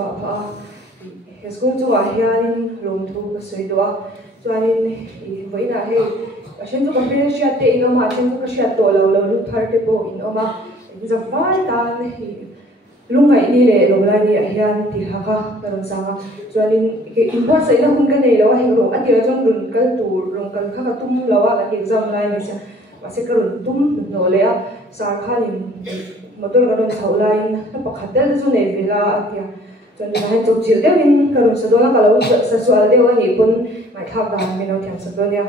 Hezkung chu ah hianin rom thu pasoi doa chuanin voina he ashen chu company shia te in oma chen chu shia to lo lu thar te po in oma za far ta lungai ni le lo la ni hian ti ha ka karon sanga chuanin input sai la hun ka nei lo he ro ati jong run kal tu rong kal kha ka tum lawa la exam lai ni sa mase karun tum no le a sar khanin motor karon thaulain na pakhatel chu nei vela atia chuan hai chok chil deuhin karon sa dola kalo sa sual deu ani pun mai thak dan mino thiam sa donia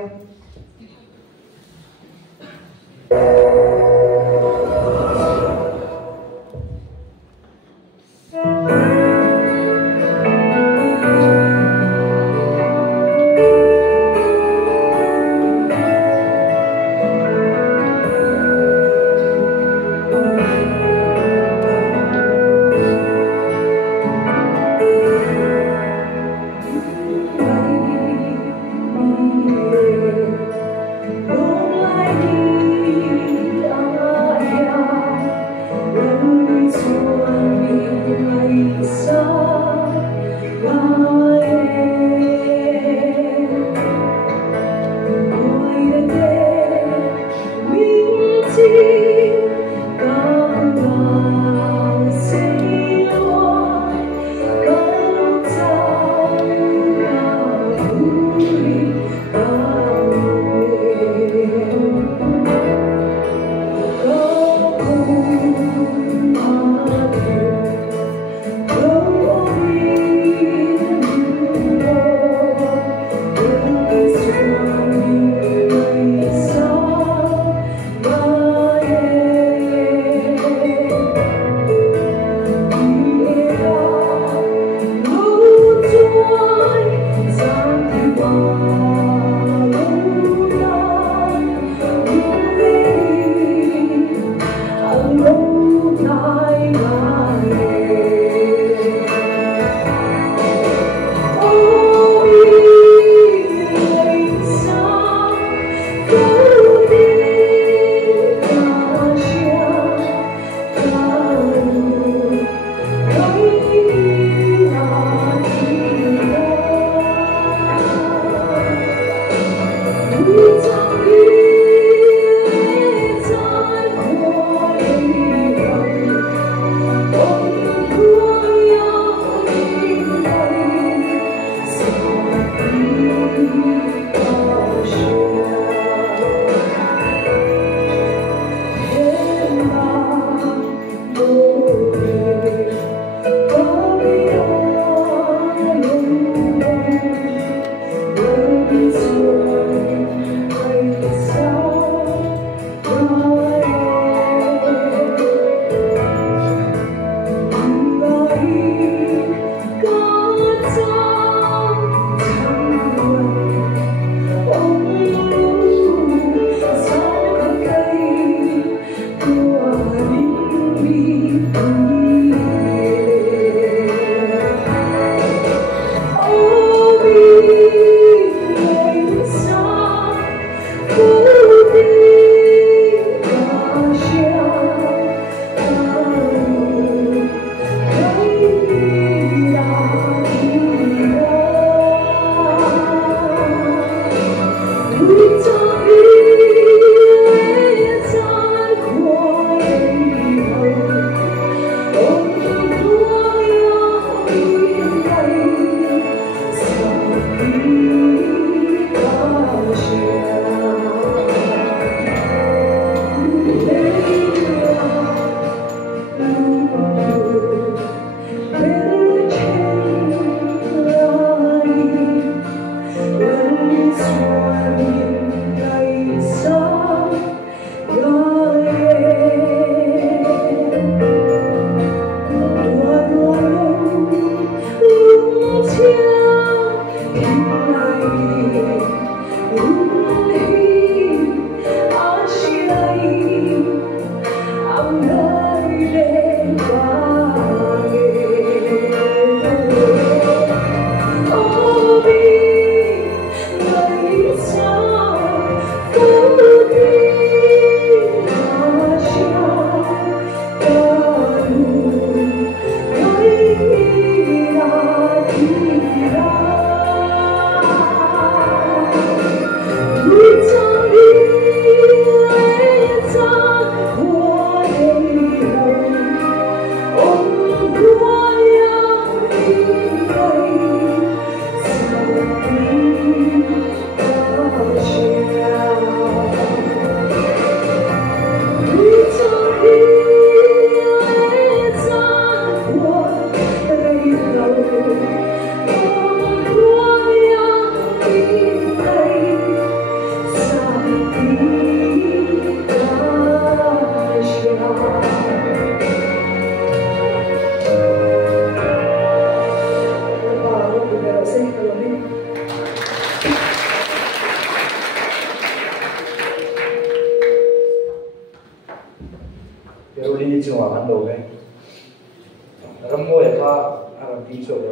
RMT solar